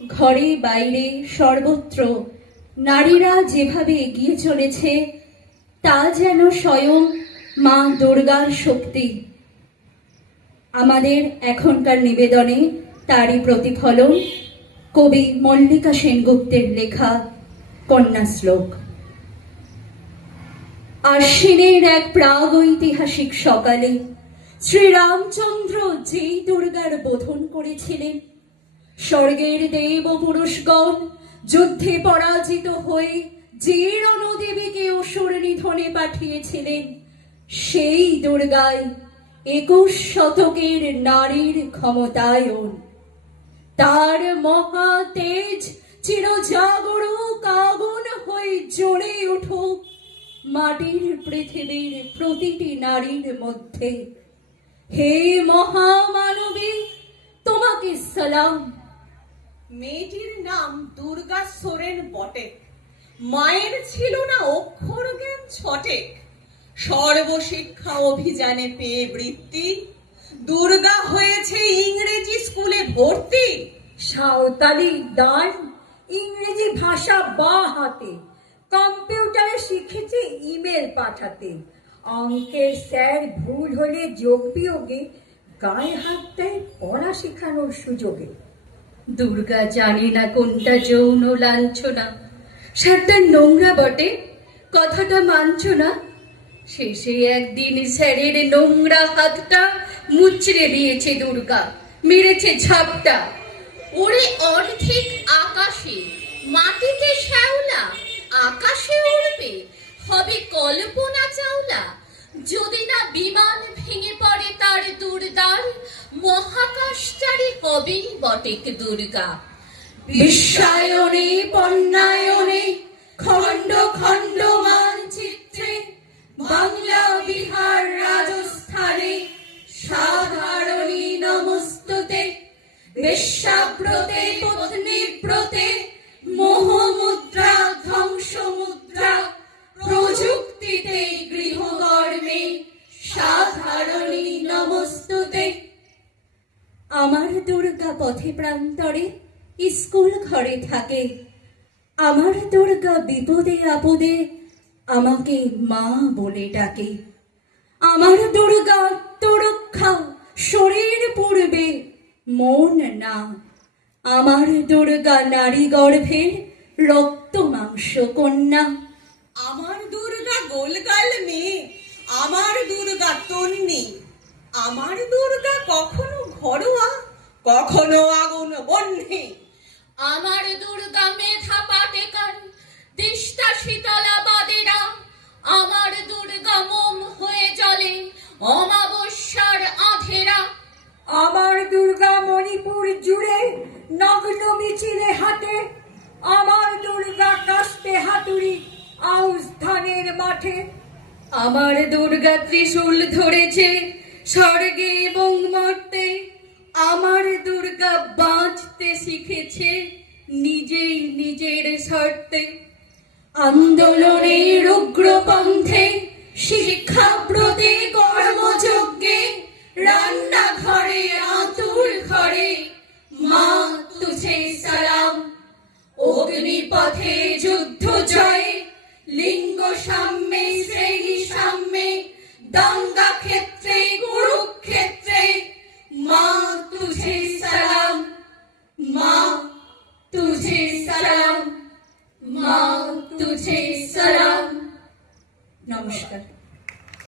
ঘরে বাইরে সর্বত্র নারীরা যেভাবে এগিয়ে চলেছে, তা যেন স্বয়ং মা দুর্গার শক্তি। আমাদের এখনকার নিবেদনে তারই প্রতিফলন কবি মল্লিকা সেনগুপ্তের লেখা কন্যা শ্লোক। আশ্বিনের এক প্রাগ ঐতিহাসিক সকালে শ্রীরামচন্দ্র যেই দুর্গার বোধন করেছিলেন স্বর্গের দেব পুরুষগণ যুদ্ধে পরাজিত হয়ে যে রণদেবীকে অসুর নিধনে পাঠিয়েছিলেন। সেই দুর্গায় একুশ শতকের নারীর ক্ষমতায়ন। তার মহা তেজ চিরজাগরুক আগুন হয়ে জ্বলে উঠুক মাটির পৃথিবীর প্রতিটি নারীর মধ্যে। হে মহামানবী, তোমাকে সালাম। মেয়েটির নাম দুর্গা সোরেন বটে মায়ের ছিল না অক্ষর জ্ঞান ছটে সর্বশিক্ষা অভিযানে পেয়ে বৃত্তি। দুর্গা হয়েছে ইংরেজি স্কুলে ভর্তি। সাঁওতালি দান ইংরেজি ভাষা বা হাতে। কম্পিউটারে শিখেছে ইমেল পাঠাতে। অঙ্কের স্যার ভুল হলে যোগ বিয়োগে, গায়ে হাত দেয় পড়া শেখানোর সুযোগে। দুর্গা জানে না কোনটা যৌন লাঞ্ছনা। স্যারটা নোংরা বটে, কথাটা মানছ না শেষে একদিন স্যারের নোংরা হাতটা মুচড়ে দিয়েছে দুর্গা, মেরেছে ঝাপটা। ওরে অর্ধেক আকাশে, মাটিতে শ্যাওলা, আকাশে উড়বে, হবে কল্পনা চাওলা। যদি না বিমান ভেঙে পড়ে তার দুর্দার মহাকাশচারী হবেই বটেক দুর্গা। বিশ্বায়নে পণ্যায়নে খণ্ড খণ্ড মানচিত্রে, বাংলা বিহার রাজস্থানে, সাধারণী নমস্তুতে বেশ্যাব্রতে পত্নীব্রতে আমার দুর্গা পথে প্রান্তরে স্কুল ঘরে থাকে। আমার দুর্গা বিপদে আপদে আমাকে মা বলে ডাকে। আমার দুর্গা আত্মরক্ষা শরীর পূর্বে মন না। আমার দুর্গা নারী গর্ভের রক্ত মাংস কন্যা। আমার দুর্গা গোলগাল মেয়ে, আমার দুর্গা তন্নি। আমার দুর্গা কখনো ঘরোয়া কখনো আগুন বন্যে আমার দুর্গা মেধা পাটেকার দিষ্টা শীতলা বাদেরা আমার দুর্গা মোম হয়ে চলে অমাবস্যার আধেরা। আমার দুর্গা মণিপুর জুড়ে নগ্ন মিছিলে হাতে আমার দুর্গা কাস্তে হাতুড়ি আউস ধানের মাঠে। আমার দুর্গা ত্রিশূল ধরেছে স্বর্গে এবং মর্তে আমার দুর্গা বাঁচতে শিখেছে নিজেই নিজের শর্তে আন্দোলনের উগ্রপন্থে, শিক্ষাব্রতে, কর্মযজ্ঞে, রান্নাঘরে, আতুর ঘরে, মা তুঝে সালাম। অগ্নিপথে যুদ্ধ জয়, লিঙ্গ সাম্যে, শ্রেণি সাম্যে, দাঙ্গা ক্ষেত্রে তুঝে সালাম মা তুঝে সালাম নমস্কার